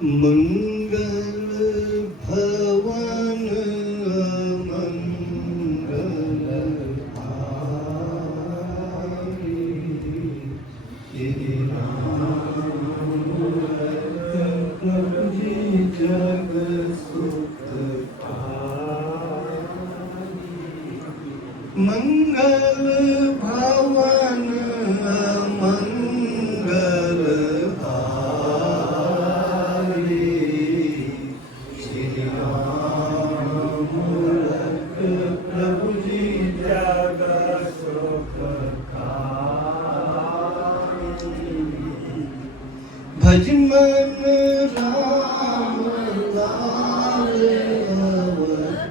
मंगल भवन मंगल हारी, श्री राम प्रभु जी जग सुख पाई। मंगल भवन मंगल हारी, श्री राम प्रभु जी जग सुख पाई। भज मन राम लाल अवतारी,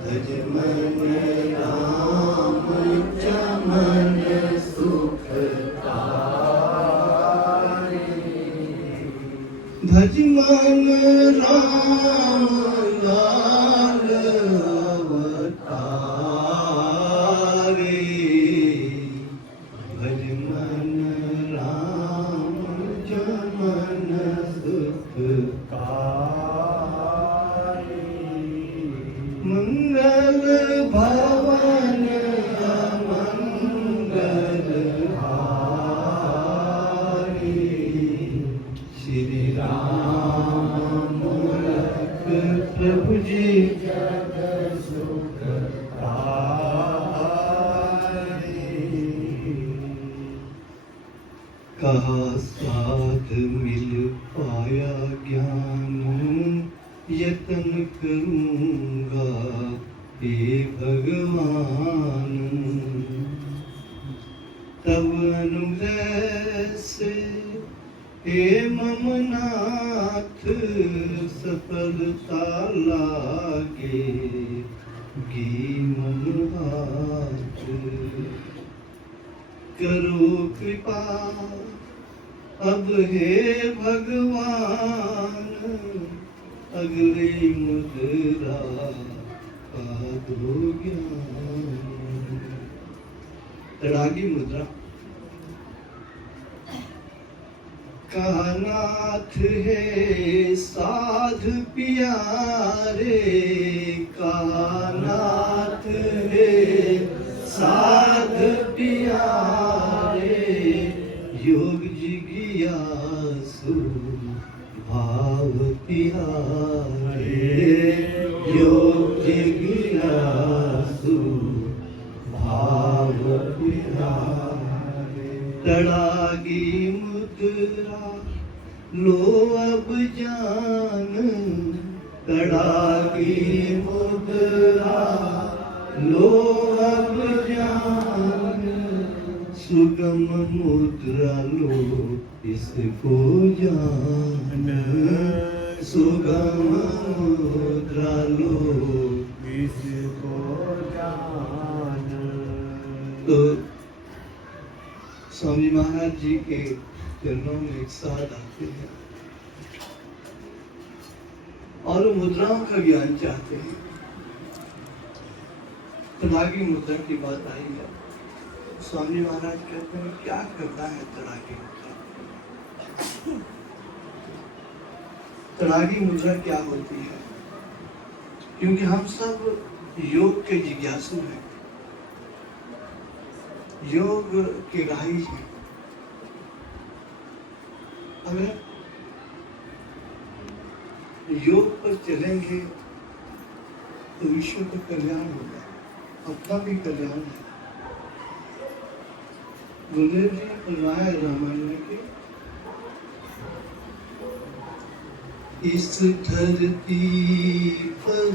भज मन राम चमन सुखकारी। भज मन राम लाल अवतारी, भज मन राम चमन सुखकारी। मंगल भवन मंगल हारी, श्री राम प्रभु जी जग सुख पाई। कहा साध मिल पाया ज्ञान, यतन करूंगा हे भगवान। तब अनुग्रह से हे मम नाथ, सफलता लागे गी मम हाथ। करो कृपा अब हे भगवान, अगले मुद्रा का दो ज्ञान। तड़ागी मुद्रा। कहा नाथ है साध प्यारे, कहा नाथ है साध प्यारे, योग जिज्ञासु भाव प्यारे, योग जिज्ञासु भाव प्यारे। तड़ागी मुद्रा लो अब जान, तड़ागी मुद्रा लो अब जान। सुगम मुद्रा लो इसको जान, सुगम मुद्रा लो इसको जान। तो स्वामी महाराज जी के चरणों में एक साथ आते हैं और मुद्राओं का ज्ञान चाहते हैं। तड़ागी मुद्रा की बात आई है। स्वामी महाराज कहते हैं क्या करता है तड़ागी मुद्रा। तड़ागी मुद्रा क्या होती है? क्योंकि हम सब योग के जिज्ञासु हैं, योग के राही हैं। अगर योग पर चलेंगे तो विश्व का कल्याण होगा, अपना भी कल्याण है। गुरुदेव जी फरमाया रामायण में कि इस धरती पर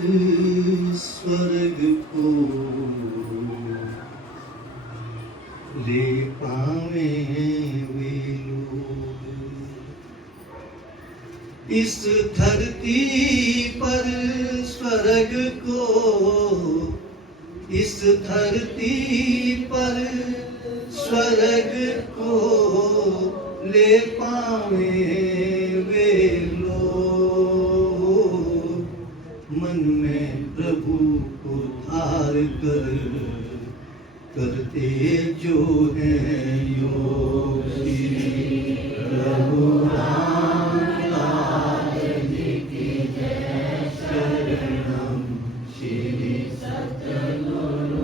स्वर्ग को ले पावे वे लोग, इस धरती पर स्वर्ग को, इस धरती पर स्वर्ग को ले पावे वे लोग। मन में प्रभु को धार कर करते जो है योग। प्रभु रामलाल जी की जय, शरणम श्री सतगुरुदेव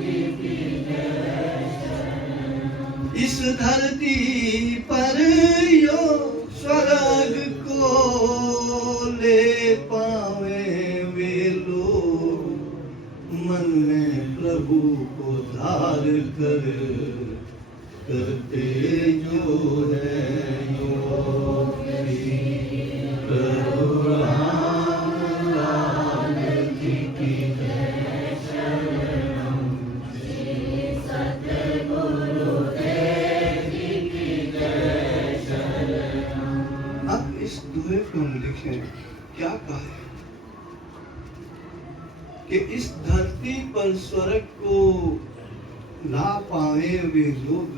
जी की जय, शरणम। इस धरती पर यो स्वर्ग को ले पावे वे लोग, मन में प्रभु को धार कर करते जो है योग, प्रभु रामलाल जी की जय, शरणम श्री सतगुरुदेव जी की जय, शरणम। अब इस दोहे को हम लिखें, क्या कहा है कि इस धरती पर स्वर्ग को ला पाए वे लोग,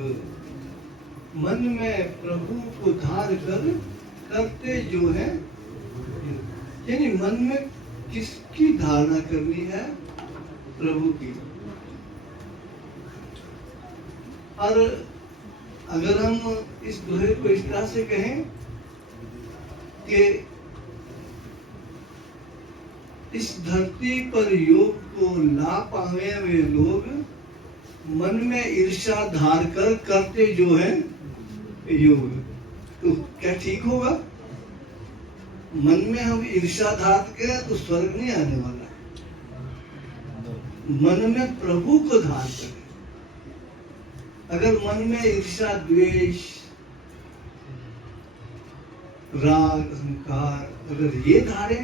मन में प्रभु को धार कर करते जो है, यानी मन में किसकी धारणा करनी है? प्रभु की। और अगर हम इस दोहे को इस तरह से कहें कि इस धरती पर योग को ला पावे वे लोग, मन में ईर्ष्या धार कर करते जो है योग, तो क्या ठीक होगा? मन में हम ईर्ष्या धार करें तो स्वर्ग नहीं आने वाला। मन में प्रभु को धार करें। अगर मन में ईर्ष्या, द्वेष, राग, अहंकार अगर ये धारे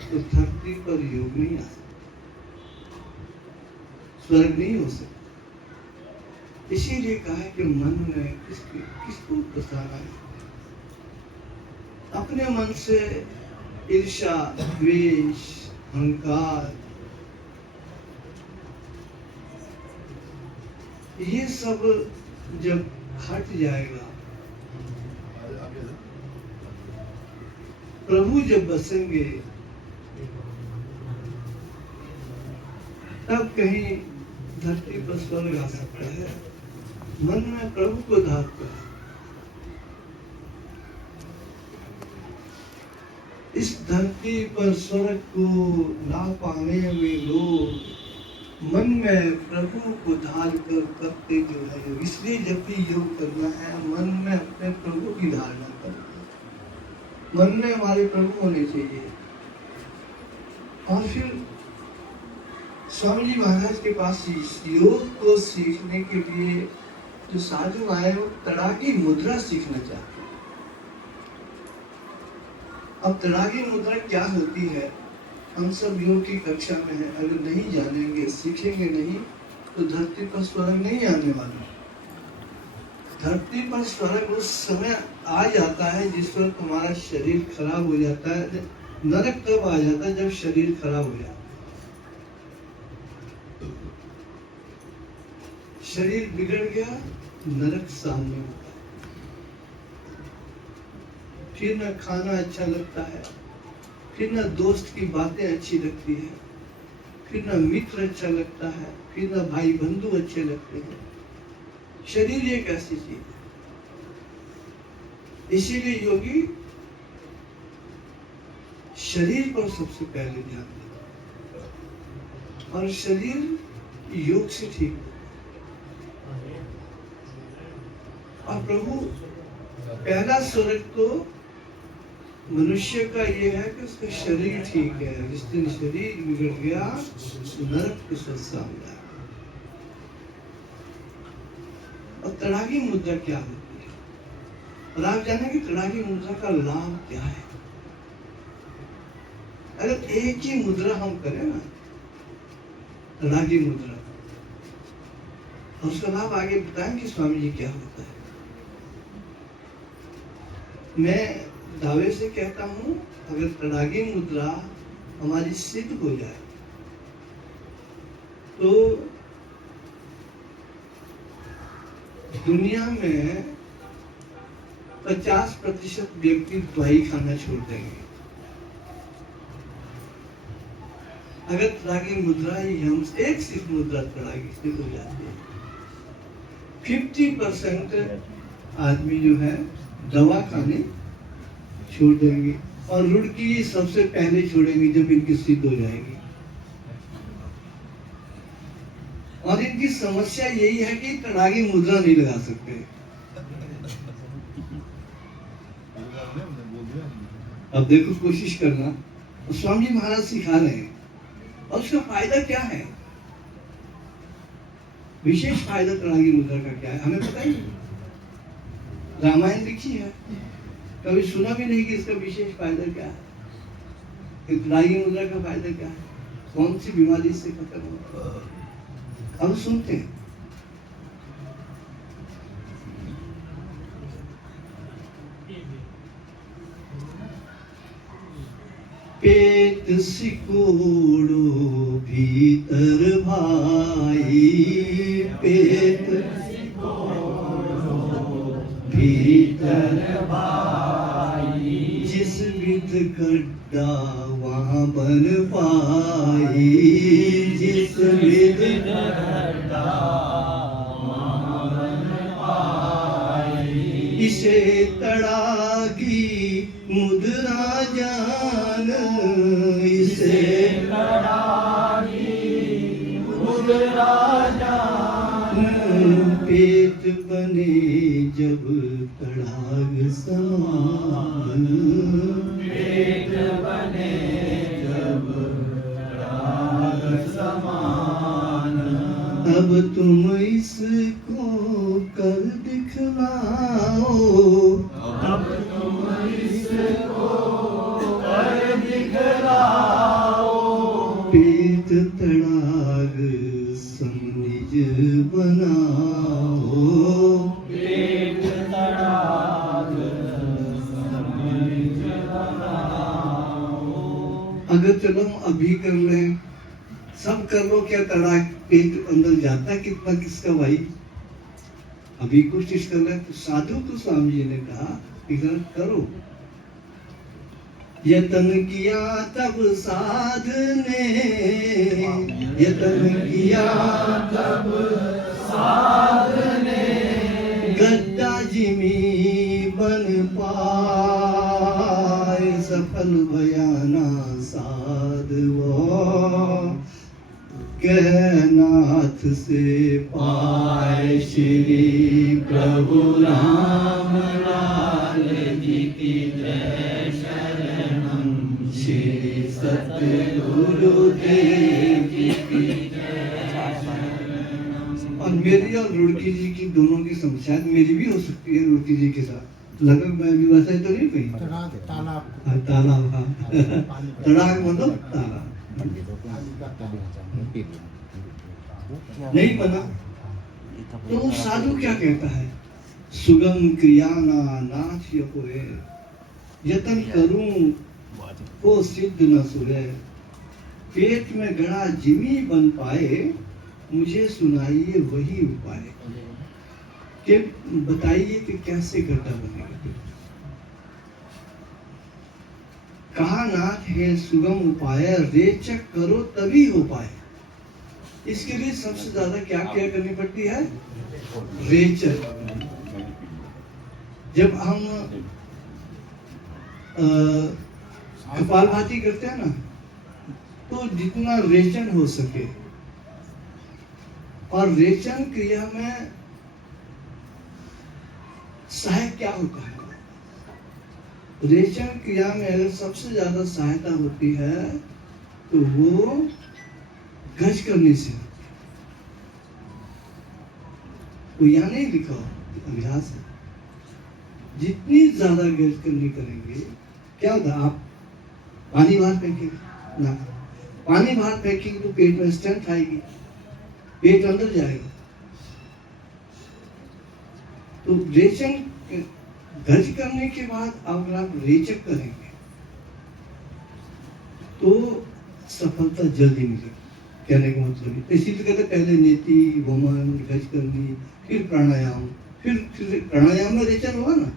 तो धरती पर योग नहीं आ सकता, स्वर्ग नहीं हो सकता। इसीलिए कहा है कि मन में किसको बसाना है? अपने मन से ईर्ष्या, द्वेष, अहंकार, ये सब जब हट जाएगा, प्रभु जब बसेंगे, तब कहीं धरती पर स्वर्ग आ सकता है। मन में प्रभु को धार कर इस धरती पर स्वर्ग को ला पाने वे लोग, मन में प्रभु को धार कर करते जो है। इसलिए जब भी योग करना है, मन में अपने प्रभु की धारणा करना, मन में हमारे प्रभु होने चाहिए। और फिर स्वामी जी महाराज के पास योग को सीखने के लिए जो साधु आए, वो तड़ागी मुद्रा सीखना चाहते हैं। अब तड़ागी मुद्रा क्या होती है? हम सब योग की कक्षा में हैं, अगर नहीं जानेंगे, सीखेंगे नहीं, तो धरती पर स्वर्ग नहीं आने वाला। धरती पर स्वर्ग उस समय आ जाता है जिस वक्त हमारा शरीर खराब हो जाता है। नरक कब आ जाता है? जब शरीर खराब हो जाता है। शरीर बिगड़ गया, नरक सामने होता है। फिर न खाना अच्छा लगता है, फिर न दोस्त की बातें अच्छी लगती है, फिर न मित्र अच्छा लगता है, फिर न भाई बंधु अच्छे लगते हैं। शरीर एक ऐसी चीज है। इसीलिए योगी शरीर पर सबसे पहले ध्यान देता है, और शरीर योग से ठीक होता है। और प्रभु पहला स्वर्ग तो मनुष्य का ये है कि उसका शरीर ठीक है। जिस दिन शरीर बिगड़ गया, नरक के सामने आया। और तड़ागी मुद्रा क्या होती है? और आप जानेंगे तड़ागी मुद्रा का लाभ क्या है। अगर एक ही मुद्रा हम करें ना, तड़ागी मुद्रा, और उसका लाभ आगे बताएंगे स्वामी जी क्या होता है। मैं दावे से कहता हूं, अगर तड़ागी मुद्रा हमारी सिद्ध हो जाए तो दुनिया में 50% व्यक्ति दवाई खाना छोड़ देंगे। अगर तड़ागी मुद्रा ही हम एक सिर्फ मुद्रा तड़ागी सिद्ध हो जाती है, 50% आदमी जो है दवा खाने छोड़ देंगे, और रुड़की सबसे पहले छोड़ेंगे जब इनकी सिद्ध हो जाएगी। और इनकी समस्या यही है कि तड़ागी मुद्रा नहीं लगा सकते। अब देखो, कोशिश करना, तो स्वामी जी महाराज सिखा रहे हैं, और उसका फायदा क्या है, विशेष फायदा तड़ागी मुद्रा का क्या है, हमें पता ही नहीं। रामायण लिखी है, कभी सुना भी नहीं कि इसका विशेष फायदा क्या है, तड़ागी मुद्रा का फायदा क्या है, कौन सी बीमारी से खत्म हो। अब सुनते हैं। पेट सिकोड़ो भीतर भाई, पेट भीतर भाई, जिस विध गड्ढा वहाँ बन पाई, जिस विध गड्ढा वहाँ बन पाई, इसे तड़ागी मुद्रा जान, इसे तड़ागी मुद्रा जान, पेट बने जब तड़ाग समान, पेट बने जब तड़ाग समान, अब तुम इसको कर दिखलाओ, अब तुम इसको कर दिखलाओ, पेट तड़ाग समझ बनाओ, पेट तड़ाग समझ बनाओ। अगर चलो हम अभी कर लें, सब कर लो, क्या तड़ाग पेट अंदर जाता है कितना किसका भाई, अभी कोशिश कर रहे हैं। तो साधु को स्वामी जी ने कहा इधर करो, यतन किया तब साधने, यतन किया तब साधने, गड्ढा जिमी बन पाए, सफल भयाना साधवो, कहनाथ से पाए श्री प्रभु राम लाल जी की जय, शरणम श्री सतगुरुदेव जी की जय, शरणम। और मेरी और रुड़की जी की दोनों की समस्या मेरी भी हो सकती है रुड़की जी के साथ, लगभग मैं भी वैसा ही तो नहीं कहीं तालाब, तड़ाग मतलब तालाब नहीं बना। तो साधु क्या कहता है, सुगम क्रिया ना नाथ होए, यतन करूं वो सिद्ध न सुरे, पेट में गड़ा जिमी बन पाए, मुझे सुनाइए वही उपाय, कि बताइए कि कैसे गड्ढा बनेगा। कहा नाथ है सुगम उपाय, रेचक करो तभी हो पाए। इसके लिए सबसे ज्यादा क्या क्या करनी पड़ती है, रेचक। जब हम कपालभाति करते हैं ना, तो जितना रेचन हो सके, और रेचन क्रिया में सहायक क्या होता है, रेचन क्रिया में अगर सबसे ज्यादा सहायता होती है तो वो गज करने से, तो यहाँ नहीं लिखा अभ्यास है, जितनी ज्यादा गज करनी करेंगे क्या होगा, आप पानी बाहर फेंकेंगे ना, पानी बाहर फेंकेंगे तो पेट में स्ट्रेंथ आएगी, पेट अंदर जाएगा। तो रेचन गज करने के बाद अगर आप रेचक करेंगे तो सफलता जल्दी मिलेगी। कहने का मतलब इसीलिए कहते पहले नेति वमन गज करनी, फिर प्राणायाम, फिर प्राणायाम में रेचन होगा ना।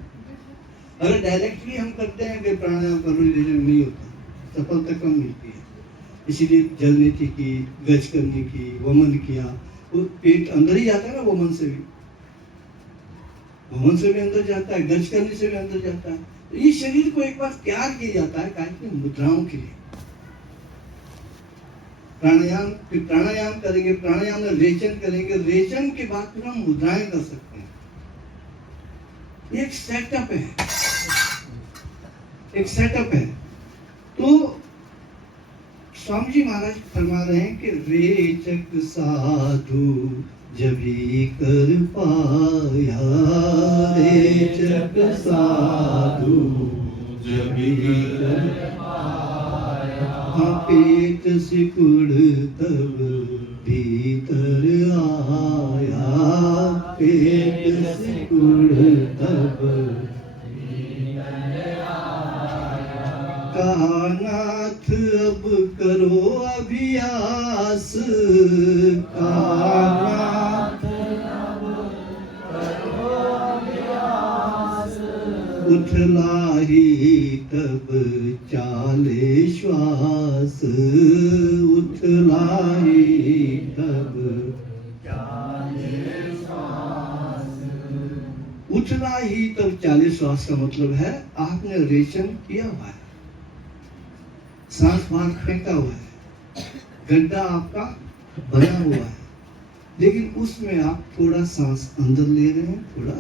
अगर डायरेक्टली हम करते हैं कि प्राणायाम करो, रेचन नहीं होता, सफलता कम मिलती है। इसीलिए जल नीति की, गज करने की, वमन किया, वो पेट अंदर ही जाता है ना वमन से भी। भवन से भी अंदर जाता है, गज करने से भी अंदर जाता है। तो ये शरीर को एक बार तैयार किया जाता है कारण मुद्राओं के लिए। प्राणायाम करेंगे, प्राणायाम में रेचन करेंगे, रेचन के बाद फिर हम मुद्राएं कर सकते हैं। एक सेटअप है, एक सेटअप है। तो स्वामी जी महाराज फरमा रहे हैं कि रेचक साधु जभी कर पाया, रेचक साधु जभी कर पाया, पेट सिकुड़ तब भीतर आया, पेट सिकुड़ तब कहा नाथ अब करो अभ्यास, कहा नाथ अब करो अभ्यास, उठलाही तब चाले श्वास, उठलाही तब चाले श्वास। उठला ही तब चाले श्वास का मतलब है आपने रेचन किया हुआ है, सांस बाहर फेंका हुआ है, गड्ढा आपका बना हुआ है, लेकिन उसमें आप थोड़ा सांस अंदर ले रहे हैं, थोड़ा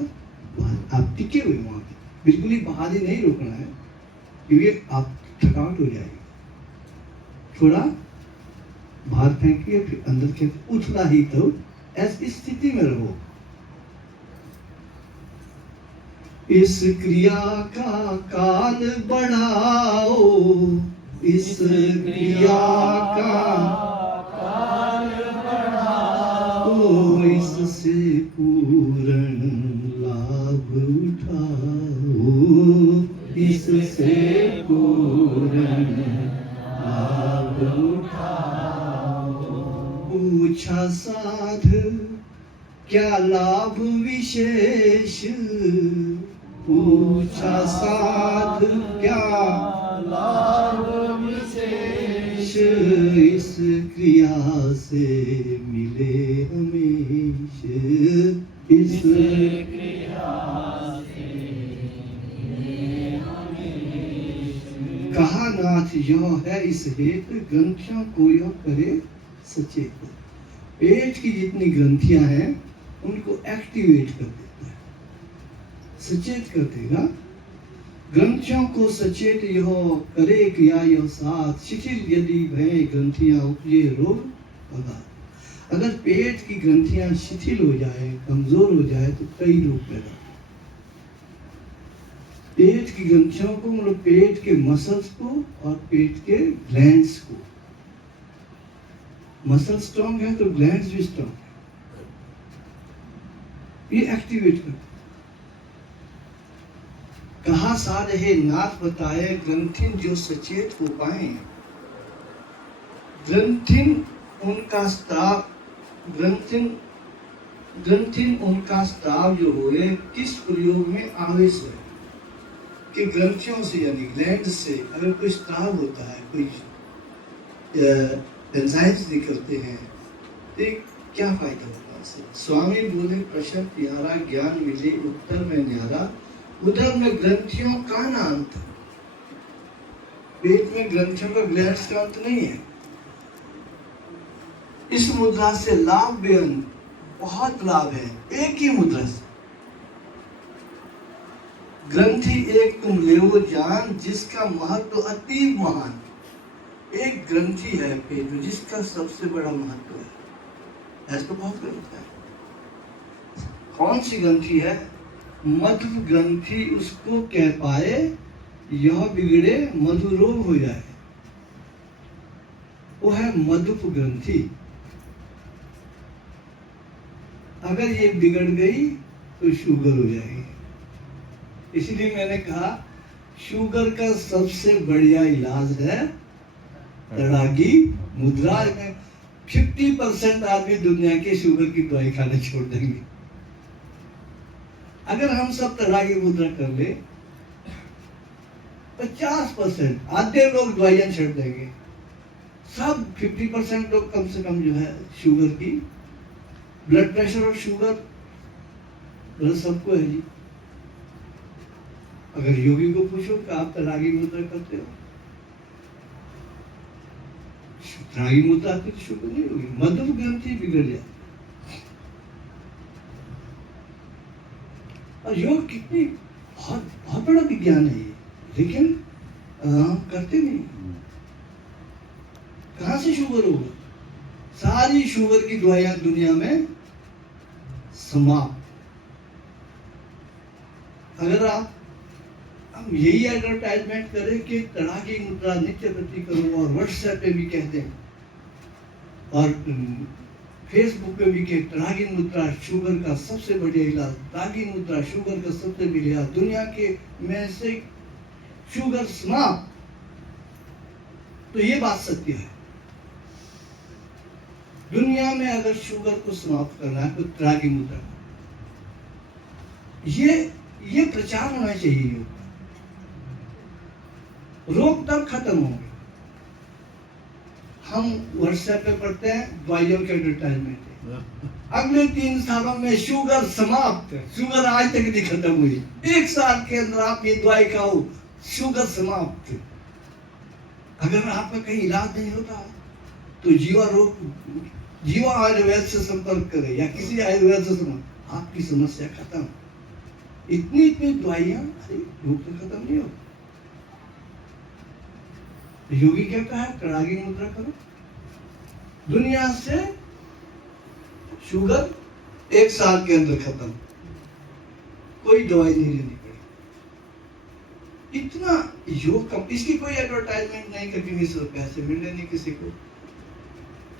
बाहर। आप टिके हुए वहां पे, बिल्कुल ही बाहर ही नहीं रोकना है क्योंकि आप थकावट हो जाएगी। थोड़ा बाहर फेंकिए फिर अंदर खेल। उठला ही तो ऐसी स्थिति में रहो। इस क्रिया का काल बढ़ाओ, इस क्रिया का काल बढ़ाओ, इससे पूर्ण लाभ उठाओ, इससे पूर्ण लाभ उठाओ। पूछा साध क्या लाभ विशेष, पूछा साध क्या लाभ विशेष, इस क्रिया से मिले हमेश, इस क्रिया से मिले हमेश। कहा नाथ यह है इस हेतु ग्रंथियों को यह करे सचेत। पेट की जितनी ग्रंथियां हैं उनको एक्टिवेट कर देता है, सचेत कर देगा। ग्रंथियों को सचेत यह करे क्रिया यह साथ, शिथिल यदि भय ग्रंथियां उपजे रोग पदार्थ। अगर पेट की ग्रंथियां शिथिल हो जाए, कमजोर हो जाए तो कई रोग पैदा। पेट की ग्रंथियों को मतलब पेट के मसल्स को और पेट के ग्लैंड्स को। मसल स्ट्रॉन्ग है तो ग्लैंड्स भी स्ट्रॉन्ग है, ये एक्टिवेट करते। कहा सा रहे नाथ बताए ग्रंथिन जो सचेत हो पाए। ग्रंथिन उनका स्त्राव, ग्रंथिन उनका स्त्राव जो हुए किस प्रयोग में आवेश है कि ग्रंथियों से यानी ग्लैंड से अगर कोई स्त्राव होता है, कोई एंजाइम्स निकलते हैं तो क्या फायदा होता है इससे? स्वामी बोले प्रश्न प्यारा ज्ञान मिले उत्तर में न्यारा, उधर में ग्रंथियों का ना अंत। पेट में ग्रंथियों का ग्लैंड्स का अंत नहीं है। इस मुद्रा से लाभ बेअंत, बहुत लाभ है एक ही मुद्रा से। ग्रंथि एक तुम लेवो जान, जिसका महत्व अति महान। एक ग्रंथि है पेट में जिसका सबसे बड़ा महत्व है। ऐसा बहुत ग्रंथ है। कौन सी ग्रंथि है? मधु ग्रंथि उसको कह पाए यह बिगड़े मधु रोग हो जाए, वो है मधुप ग्रंथि। अगर ये बिगड़ गई तो शुगर हो जाएगी। इसलिए मैंने कहा शुगर का सबसे बढ़िया इलाज है तड़ागी मुद्रा। 50% आदमी दुनिया के शुगर की दवाई खाना छोड़ देंगे। अगर हम सब तड़ागी मुद्रा कर ले 50% आधे लोग दवाइयां छोड़ देंगे। सब 50% लोग कम से कम जो है शुगर की, ब्लड प्रेशर और शुगर सबको है जी। अगर योगी को पूछो कि आप तड़ागी मुद्रा करते हो, तड़ागी मुद्रा की तो शुगर नहीं होगी, मधुर ग्रंथि बिगड़ जाए। और योग कितनी बहुत बहुत बड़ा विज्ञान है ये, लेकिन करते नहीं। कहां से शुगर होगा? सारी शुगर की दवाइयां दुनिया में समाप्त। अगर आप हम यही एडवर्टाइजमेंट करें कि तड़ागी मुद्रा नित्य प्रति करो, और व्हाट्सएप पे भी कह दें, और फेसबुक पे भी कह, तड़ागी मुद्रा शुगर का सबसे बढ़िया इलाज, तड़ागी मुद्रा शुगर का सबसे बढ़िया, दुनिया के में से शुगर समाप्त, तो ये बात सत्य है। दुनिया में अगर शुगर को समाप्त करना है तो तड़ागी मुद्रा, ये प्रचार होना चाहिए। रोग तब खत्म होंगे। हम व्हाट्सएप पे पढ़ते हैं दवाइयों के एडवर्टाइजमेंट है, अगले 3 सालों में शुगर समाप्त, शुगर आज तक नहीं खत्म हुई, 1 साल के अंदर आप ये दवाई खाओ, शुगर समाप्त। अगर आपका कहीं इलाज नहीं होता तो जीवा आयुर्वेद से संपर्क करें, या किसी आयुर्वेद से संपर्क, आपकी समस्या खत्म। इतनी दवाइयां, रोग तो खत्म नहीं हो। योगी क्या कहा है? तड़ागी मुद्रा करो, दुनिया से शुगर 1 साल के अंदर खत्म, कोई दवाई नहीं लेनी पड़ेगी। इतना योग कम, इसकी कोई एडवर्टाइजमेंट नहीं करनी, सिर्फ पैसे मिलने नहीं, किसी को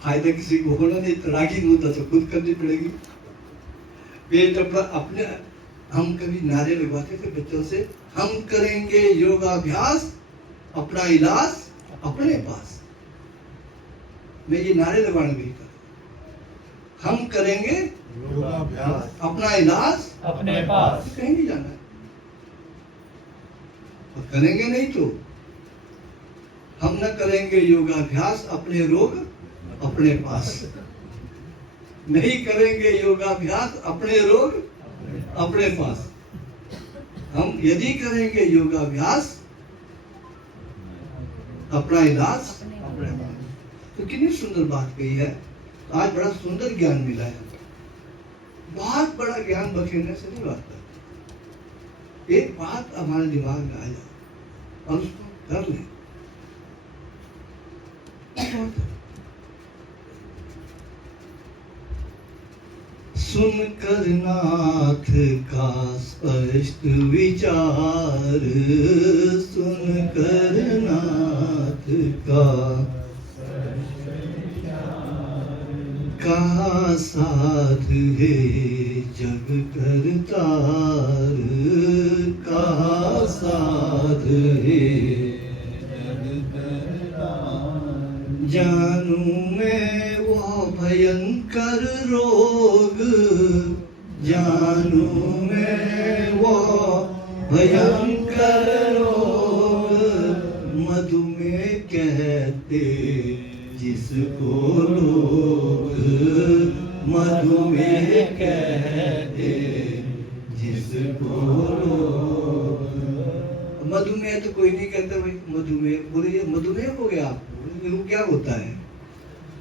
फायदा किसी को होना नहीं। तड़ागी मुद्रा तो खुद करनी पड़ेगी। पेट अपने, हम कभी नारे लगवाते थे बच्चों से, हम करेंगे योगाभ्यास, अपना इलाज अपने पास। मैं ये नारे लगवाने गई था, हम करेंगे योगाभ्यास, अपना इलाज अपने पास। कहीं नहीं जाना है, और करेंगे नहीं तो हम न करेंगे योगाभ्यास, अपने रोग अपने पास। नहीं करेंगे योगाभ्यास, अपने रोग अपने पास। हम यदि करेंगे योगाभ्यास, अपना इलाज अपने पास। तो कितनी सुंदर बात कही है। आज बड़ा सुंदर ज्ञान मिला है। बहुत बड़ा ज्ञान बखेरने से नहीं आता। एक बात हमारे दिमाग में आ जाए और उसको कर लें, सुनकर नाथ का स्पष्ट विचार, सुनकर नाथ का साध है जग करतार, का साध है जग करतार। जानू मैं वो भयंकर रोग, जानू मैं वो भयंकर रोग, मधुमेह कहते जिसको लोग, मधुमेह कहते जिसको लोग। मधुमेह तो कोई नहीं कहता भाई, मधुमेह बोले, ये मधुमेह हो गया आपको, वो क्या होता है?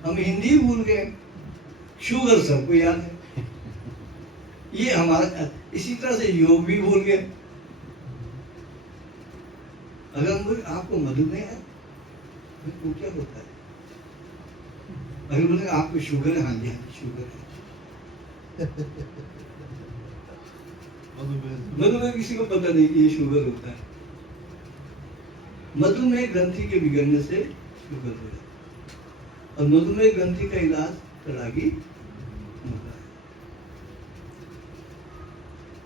हम हिंदी भूल गए, शुगर सबको याद है। ये हमारा, इसी तरह से योग भी भूल गए। अगर हम बोले आपको मधुमेह है, वो क्या होता है? अगर बोले आपको शुगर है, हाँ जी शुगर है। मधुमेह किसी को पता नहीं कि ये शुगर होता है। मधुमेह ग्रंथि के बिगड़ने से शुगर हो जाता है, और मधुमेह ग्रंथि का इलाज तड़ागी मुद्रा है।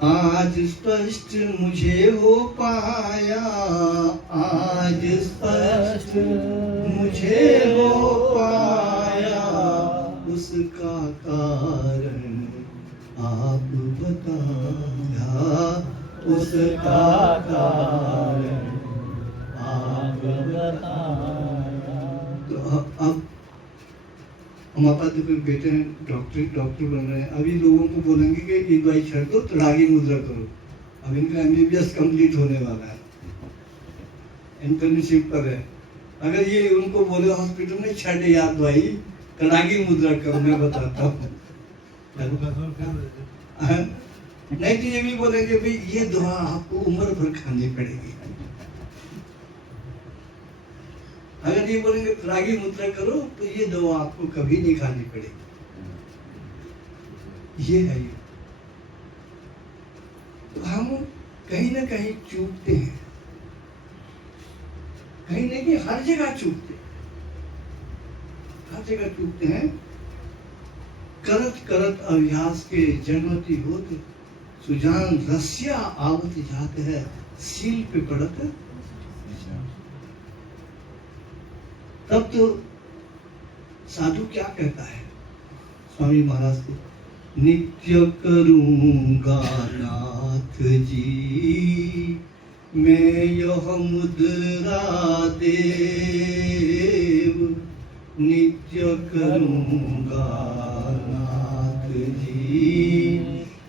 आज स्पष्ट मुझे हो पाया, आज स्पष्ट मुझे हो पाया, उसका कारण आप बताया, उसका कारण आप बताया। तो अब हमारे पास जो बेटे हैं डॉक्टर बन रहे हैं, अभी लोगों को बोलेंगे कि ये दवाई छड़ दो, तड़ागी मुद्रा करो, अब इनका एमबीबीएस कंप्लीट होने वाला है, इंटर्नशिप पर है। अगर ये उनको बोले हॉस्पिटल में 6 याद दवाई कड़ाकी मुद्रा कर, मैं बताता हूँ। नहीं तो ये भी बोलेंगे भाई ये दवा आपको उम्र भर खानी पड़ेगी। अगर ये बोलेंगे कड़ाकी मुद्रा करो तो ये दवा आपको कभी नहीं खानी पड़ेगी। ये है ये। तो हम कहीं ना कहीं चूकते हैं, कहीं नहीं, हर जगह चूकते, हर जगह चूकते हैं। करत करत अभ्यास के जन्मति होत, सुजान रस्या आवत जात है, सील पे पड़त। तब तो साधु क्या कहता है स्वामी महाराज को, नित्य करूंगा नाथ जी मैं यह मुद्रा देव, नित्य करूंगा नाथ जी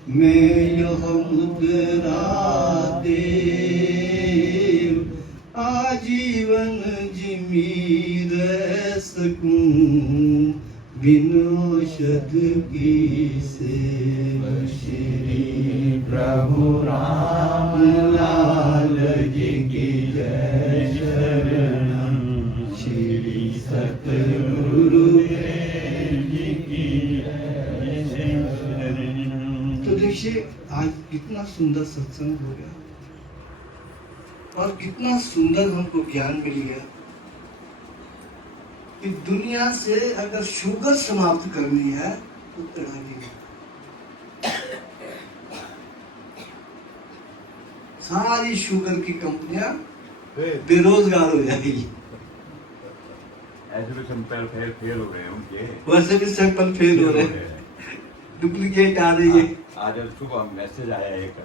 मैं यह मुद्रा देव, आजीवन जिमी रह सकूं बिन औषध की सेव। श्री प्रभु राम लाल जी की जय शरणम, श्री सतगुरु जी की जय शरणम। तो देखिए आज कितना सुंदर सत्संग हो गया और कितना सुंदर हमको ज्ञान मिल गया कि दुनिया से अगर शुगर समाप्त करनी है तो कड़ाही, सारी शुगर की कंपनियां बेरोजगार हो जाएगी। ऐसे भी सैंपल फेल हो रहे हैं उनके, वैसे भी सैंपल फेल हो रहे हैं, डुप्लीकेट आ रही है। आज सुबह मैसेज आया एक,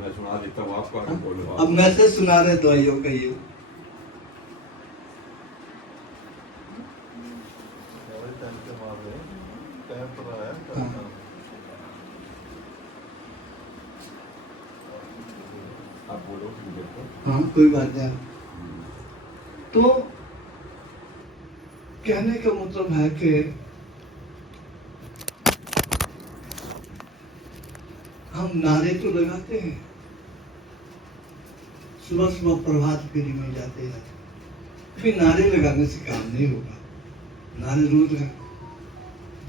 मैं सुना देता हूँ आपको, आगे बोलो। अब मैसेज सुना रहे दवाइयों का ये। आप बोलो। हाँ कोई बात नहीं। तो कहने का मतलब है कि हम नारे तो लगाते हैं, सुबह सुबह प्रभात फेरी में जाते हैं, फिर नारे लगाने से काम नहीं होगा। नारे रोज लगा,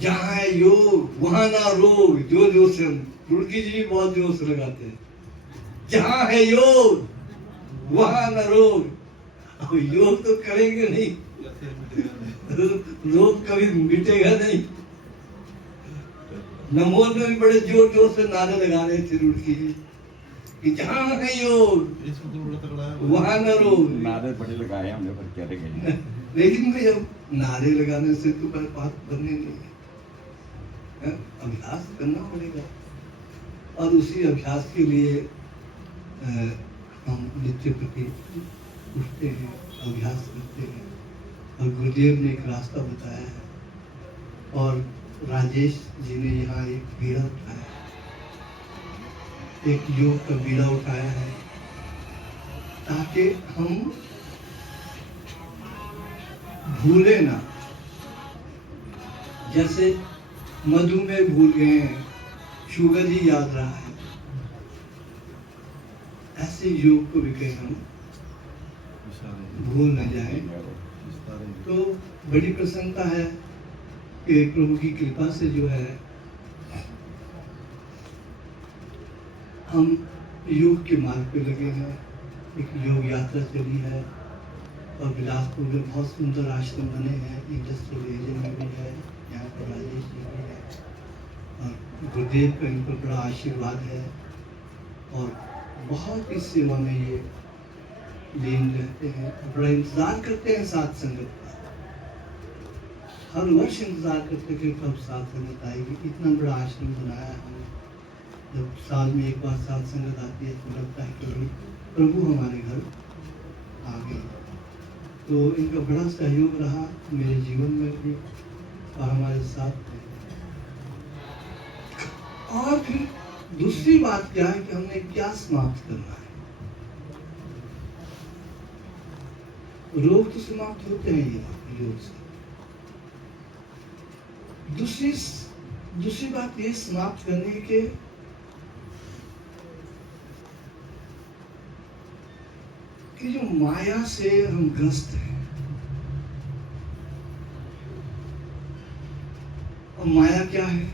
जहाँ है योग वहां ना रोग, जो जोश से रुड़की जी भी बहुत जोश लगाते हैं, जहाँ है योग वहां न रोग। अब योग तो करेंगे नहीं, रोग कभी मिटेगा नहीं। नमोद में भी बड़े जोर जोर से नारे लगा रहे थे रुड़की जी कि जहाँ है योग वहां न रोग। नारे बड़े लगाए हमने, पर क्या लगे। लेकिन भाई अब नारे लगाने से तो बात बनने नहीं है, अभ्यास करना पड़ेगा। और उसी अभ्यास के लिए हम नित्य प्रति उठते हैं, अभ्यास करते हैं। और गुरुदेव ने एक रास्ता बताया है और राजेश जी ने यहाँ एक बीड़ा उठाया, एक योग का बीड़ा उठाया है ताकि हम भूले ना। जैसे मधुमेह भूल गए हैं, शुगर ही याद रहा है, ऐसे योग को भी कहीं हम भूल न जाए। तो बड़ी प्रसन्नता है कि प्रभु की कृपा से जो है हम योग के मार्ग पे लगे हैं। एक योग यात्रा चली है और बिलासपुर में बहुत सुंदर आश्रम बने हैं, इंडस्ट्रियल एरिया में भी है, यहाँ पर राजेश जी भी है और गुरुदेव का इन पर बड़ा आशीर्वाद है और बहुत इस सेवा में ये लीन रहते हैं। बड़ा इंतजार करते हैं साथ संगत का, हर वर्ष इंतजार करते कि कब साथ संगत आएगी। इतना बड़ा आश्रम बनाया है हमने, जब साल में एक बार साथ संगत आती है तो लगता है कि प्रभु हमारे घर आ गए। तो इनका बड़ा सहयोग रहा मेरे जीवन में भी और हमारे साथ में। और फिर दूसरी बात क्या है कि हमने क्या समाप्त करना है। रोग तो समाप्त होते हैं ये योग से। दूसरी बात ये समाप्त करने के कि जो माया से हम ग्रस्त हैं, और माया क्या है?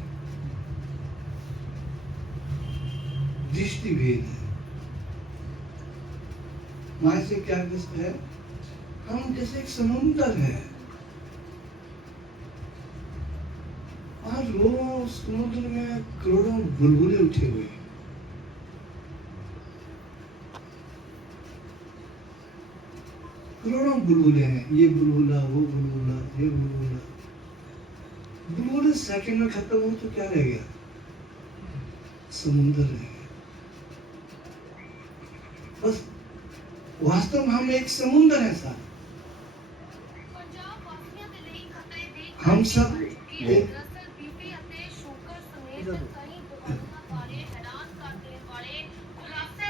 दृष्टि भेद है। माया से क्या ग्रस्त है? हम जैसे एक समुद्र है और वो समुद्र में करोड़ों बुलबुले उठे हुए हैं। करोड़ों बुलबुले हैं, ये बुलबुला, वो बुलबुला, ये बुलबुला। बुलबुले सेकंड में खत्म हो तो क्या रह गया? समुद्र रह गया। बस वास्तव में हम एक समुद्र है साथ। हम सब एक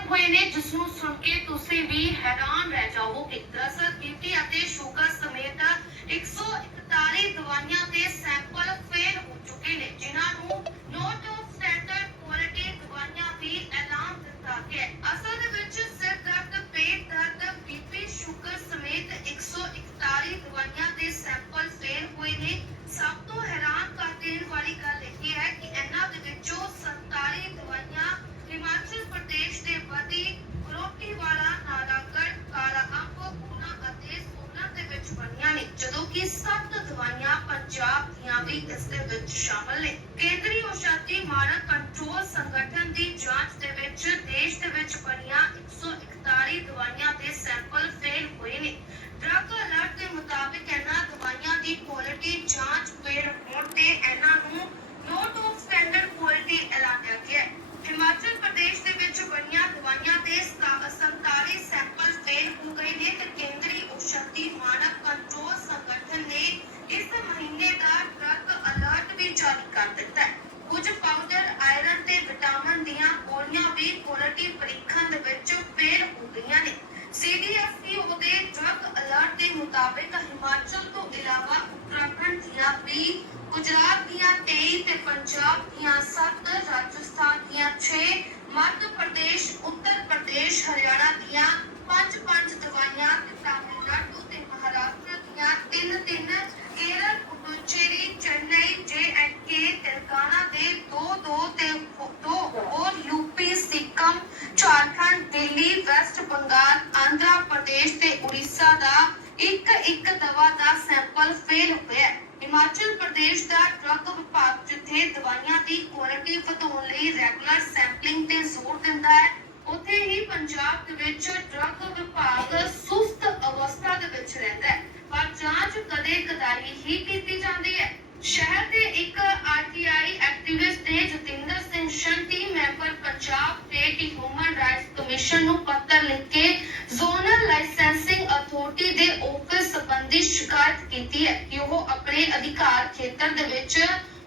ਹੋਏ ਨੇ ਜਿਸ ਨੂੰ ਸੁਣ ਕੇ ਤੁਸੀਂ ਵੀ ਹੈਰਾਨ ਰਹਿ ਜਾਓਗੇ। ਦਰਅਸਲ ਬੀਪੀ ਅਤੇ ਸ਼ੂਗਰ ਸਮੇਤ 141 ਦਵਾਈਆਂ ਦੇ ਸੈਂਪਲ ਫੇਲ ਹੋ ਚੁੱਕੇ ਨੇ, ਜਿਨ੍ਹਾਂ ਨੂੰ ਨੋਟ ਆਫ ਸਟੈਂਡਰਡ ਕੁਆਲਿਟੀ ਦਵਾਈਆਂ ਵੀ ਐਲਾਨ ਦਿੱਤਾ ਗਿਆ ਹੈ। ਅਸਲ ਦੇ ਵਿੱਚ ਸਿਰ ਦਰਦ, ਪੇਟ ਦਰਦ, ਬੀਪੀ, ਸ਼ੂਗਰ ਸਮੇਤ 141 ਦਵਾਈਆਂ ਦੇ ਸੈਂਪਲ ਫੇਲ ਹੋਏ ਨੇ। ਸਭ ਤੋਂ ਹੈਰਾਨ ਕਰ ਦੇਣ ਵਾਲੀ ਗੱਲ ਇਹ ਹੈ ਕਿ ਇਹਨਾਂ ਦੇ ਵਿੱਚੋਂ 47 ਦਵਾਈਆਂ ਹਿਮਾਚਲ ਪ੍ਰਦੇਸ਼ ਦੇ ਬਦੀ, ਰੋਟੀਵਾਲਾ, ਨਾਲਾਗੜ, ਕਾਲਾ ਅੰਬ, ਊਨਾ ਅਤੇ ਸੋਲਨ ਦੇ ਵਿੱਚ ਬਣੀਆਂ ਨੇ, ਜਦੋਂ ਕਿ 7 ਦਵਾਈਆਂ ਪੰਜਾਬ ਦੀਆਂ ਵੀ ਇਸ ਦੇ ਵਿੱਚ ਸ਼ਾਮਲ ਨੇ। ਕੇਂਦਰੀ ਔਸ਼ਧੀ ਮਾਨਕ ਕੰਟਰੋਲ ਸੰਗਠਨ ਦੀ ਜਾਂਚ ਦੇ ਵਿੱਚ ਦੇਸ਼ ਦੇ ਵਿੱਚ ਬਣੀਆਂ 141 ਦਵਾਈਆਂ ਦੇ ਸੈਂਪਲ ਫੇਲ ਹੋਏ ਨੇ। ਡਰੱਗ ਅਲਰਟ ਦੇ ਮੁਤਾਬਿਕ ਇਹਨਾਂ ਦਵਾਈਆਂ ਦੀ ਕੁਆਲਿਟੀ ਜਾਂਚ ਫੇਲ ਹੋਣ ਤੇ ਇਹਨਾਂ ਨੂੰ ਨੋਟ ਆਫ ਸਟੈਂਡਰਡ ਕੁਆਲਿਟੀ ਐਲਾਨਿਆ ਗਿਆ ਹੈ। ਹਿਮਾਚਲ ਪ੍ਰਦੇਸ਼ ਦੇ ਵਿੱਚ ਬਣੀਆਂ ਦਵਾਈਆਂ ਦੇ 47 ਸੈਂਪਲ ਫੇਲ ਹੋ ਗਏ ਨੇ ਤੇ ਕੇਂਦਰੀ ਔਸ਼ਧੀ ਮਾਨਕ ਕੰਟਰੋਲ ਸੰਗਠਨ ਨੇ ਇਸ ਮਹੀਨੇ ਦਾ ਡਰੱਗ ਅਲਰਟ ਵੀ ਜਾਰੀ ਕਰ ਦਿੱਤਾ ਹੈ। ਕੁਝ ਪਾਊਡਰ, ਆਇਰਨ ਤੇ ਵਿਟਾਮਿਨ ਦੀਆਂ ਗੋਲੀਆਂ ਵੀ ਕੁਆਲਿਟੀ ਪਰੀਖਣ ਦੇ ਵਿੱਚ ਫੇਲ ਹੋ ਗਈਆਂ ਨੇ। CDSCO ਦੇ ਡਰੱਗ ਅਲਰਟ ਦੇ ਮੁਤਾਬਿਕ ਹਿਮਾਚਲ ਤੋਂ ਇਲਾਵਾ ਉੱਤਰਾਖੰਡ ਦੀਆਂ 20, ਗੁਜਰਾਤ ਦੀਆਂ 23 ਤੇ ਪੰਜਾਬ ਦੀਆਂ 7, ਰਾਜਸਥਾਨ ਦੀਆਂ 6, ਮੱਧ ਪ੍ਰਦੇਸ਼, ਉੱਤਰ ਪ੍ਰਦੇਸ਼, ਹਰਿਆਣਾ ਦੀਆਂ 5 ਦਵਾਈਆਂ ਤੇ ਤਾਮਿਲਨਾਡੂ ਤੇ ਮਹਾਰਾਸ਼ਟਰ ਦੀਆਂ 3, ਕੇਰਲ, ਪੁਡੁਚੇਰੀ, ਚੇਨਈ, JNK, ਤੇਲੰਗਾਨਾ ਦੇ 2 ਤੇ 2 ਹੋਰ, UP, ਸਿੱਕਮ, ਝਾਰਖੰਡ, ਦਿੱਲੀ, ਵੈਸਟ ਬੰਗਾਲ, ਆਂਧਰਾ ਪ੍ਰਦੇਸ਼ ਤੇ ਉੜੀਸਾ ਦਾ ਇੱਕ ਦਵਾ ਦਾ ਸੈਂਪਲ ਫੇਲ ਹੋਇਆ। ਹਿਮਾਚਲ ਪ੍ਰਦੇਸ਼ ਦਾ ਡਰੱਗ ਵਿਭਾਗ ਜਿੱਥੇ ਦਵਾਈਆਂ ਦੀ ਕੁਆਲਿਟੀ ਵਧਾਉਣ ਲਈ ਰੈਗੂਲਰ ਸੈਂਪਲਿੰਗ ਤੇ ਜ਼ੋਰ ਦਿੰਦਾ ਹੈ, ਉੱਥੇ ਹੀ ਪੰਜਾਬ ਦੇ ਵਿੱਚ ਡਰੱਗ ਵਿਭਾਗ ਸੁਸਤ ਅਵਸਥਾ ਦੇ ਵਿੱਚ ਰਹਿੰਦਾ ਹੈ, ਪਰ ਜਾਂਚ ਕਦੇ-ਕਦਾਈ ਹੀ ਕੀਤੀ ਜਾਂਦੀ ਹੈ। ਸ਼ਹਿਰ ਦੇ ਇੱਕ RTI ਐਕਟਿਵਿਸਟ ਨੇ Jatinder Singh Shunty, member Punjab state human rights commission ਨੂੰ ਪੱਤਰ ਲਿਖ ਕੇ ਜ਼ੋਨਲ ਲਾਇਸੈਂਸਿੰਗ ਅਥਾਰਟੀ ਦੇ ਆਫਿਸ ਸੰਬੰਧੀ ਸ਼ਿਕਾਇਤ ਕੀਤੀ ਹੈ ਕਿ ਉਹ ਆਪਣੇ ਅਧਿਕਾਰ ਖੇਤਰ ਦੇ ਵਿੱਚ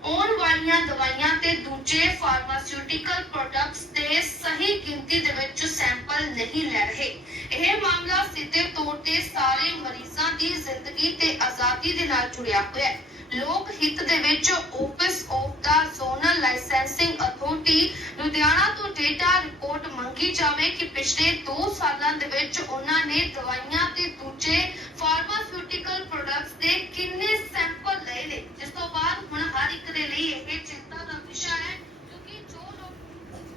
ਆਉਣ ਵਾਲੀਆਂ ਦਵਾਈਆਂ ਤੇ ਦੂਜੇ ਫਾਰਮਾਸਿਊਟੀਕਲ ਪ੍ਰੋਡਕਟਸ ਦੇ ਸਹੀ ਗਿਣਤੀ ਦੇ ਵਿੱਚ ਸੈਂਪਲ ਨਹੀਂ ਲੈ ਰਹੇ। ਇਹ ਮਾਮਲਾ ਸਿੱਧੇ ਤੌਰ ਤੇ ਸਾਰੇ ਮਰੀਜ਼ਾਂ ਦੀ ਜ਼ਿੰਦਗੀ ਤੇ ਆਜ਼ਾਦੀ ਦੇ ਨਾਲ ਜੁੜਿਆ ਹੋਇਆ ਹੈ। ਲੋਕ ਹਿੱਤ ਦੇ ਵਿੱਚ office of the zonal licensing authority Ludhiana ਤੋਂ ਡੇਟਾ ਰਿਪੋਰਟ ਮੰਗੀ ਜਾਵੇ ਕਿ ਪਿਛਲੇ 2 ਸਾਲਾਂ ਦੇ ਵਿੱਚ ਉਹਨਾਂ ਨੇ ਦਵਾਈਆਂ ਤੇ ਦੂਜੇ ਫਾਰਮਾਸਿਊਟੀਕਲ ਪ੍ਰੋਡਕਟਸ ਦੇ ਕਿੰਨੇ ਸੈਂਪਲ ਲਏ ਨੇ, ਜਿਸ ਤੋਂ ਬਾਅਦ ਹੁਣ ਹਰ ਇੱਕ ਦੇ ਲਈ ਇਹ ਚਿੰਤਾ ਦਾ ਵਿਸ਼ਾ है क्योंकि जो लोग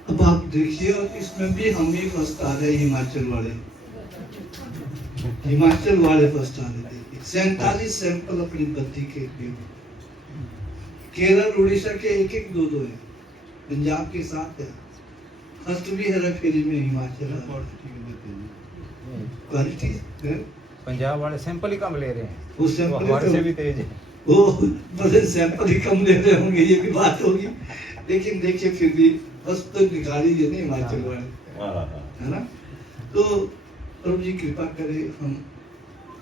अब आप देखिए, और इसमें भी हम ही फर्स्ट आ रहे हैं। हिमाचल वाले फर्स्ट आ रहे थे। 47 सैंपल अपनी बत्ती के लिए। केरल, उड़ीसा के 1, 2 है, पंजाब के 7 है। फर्स्ट भी हेरा फेरी में हिमाचल क्वालिटी है। पंजाब वाले सैंपल ही कम ले रहे हैं, वो वो सैंपल हमारे से भी तेज है। वो बड़े सैंपल ही कम ले रहे होंगे, ये भी बात होगी। लेकिन देखिए फिर भी फर्स्ट तो निकाली है ना हिमाचल वाले, है ना। तो प्रभु जी कृपा करे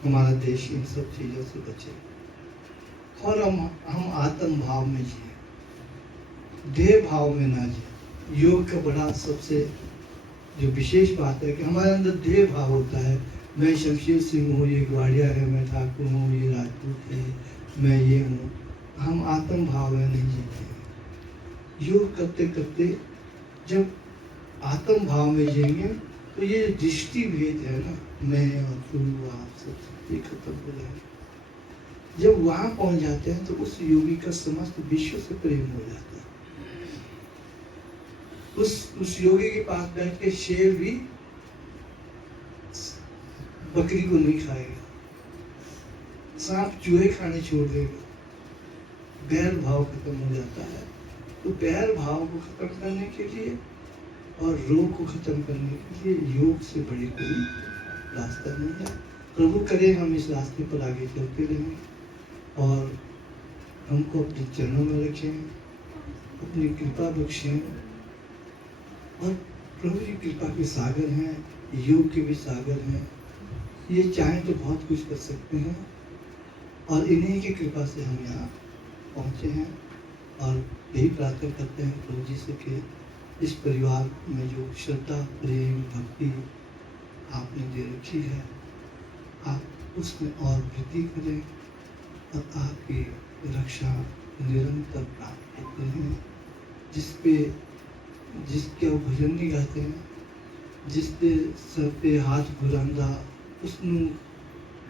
हमारा देश इन सब चीजों से बचे और हम आत्म भाव में जिए, देह भाव में ना जिए। योग का बड़ा सबसे जो विशेष बात है कि हमारे अंदर देह भाव होता है। मैं शमशेर सिंह हूँ, ये ग्वालियर है, मैं ठाकुर हूँ, ये राजपूत है, मैं ये हूँ। हम आत्म भाव में नहीं जीते हैं। योग करते करते जब आत्म भाव में जिएंगे तो ये दृष्टि भेद है ना, मैं और तू आप सब, ये खत्म हो जाएगा। जब वहां पहुंच जाते हैं तो उस योगी का समस्त विश्व से प्रेम हो जाता है। उस योगी के पास बैठ के शेर भी बकरी को नहीं खाएगा, सांप चूहे खाने छोड़ देगा। बैर भाव खत्म हो जाता है। तो बैर भाव को खत्म करने के लिए और रोग को खत्म करने के लिए योग से बड़े कोई रास्ता नहीं है। प्रभु करे हम इस रास्ते पर आगे चलते रहें और हमको अपने चरणों में रखें, अपनी कृपा बख्शें। और प्रभु जी कृपा के सागर हैं, योग के भी सागर हैं। ये चाहें तो बहुत कुछ कर सकते हैं और इन्हीं की कृपा से हम यहाँ पहुँचे हैं। और यही प्रार्थना करते हैं प्रभु जी से कि इस परिवार में जो श्रद्धा, प्रेम, भक्ति आपने दे रखी है, आप उसमें और वृद्धि करें और आपकी रक्षा निरंतर प्राप्त करते हैं। जिसके वो भजन नहीं गाते हैं, जिसके सर पे हाथ घुरांदा उसनु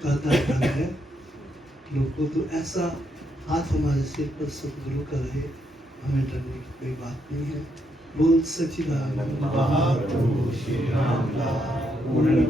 गाता है लोगों, तो ऐसा हाथ हमारे सिर पर सदगुरु का रहे, हमें डरने की कोई बात नहीं है। बोल सच्चिदानंद महाप्रभु श्री रामलाल पूर्ण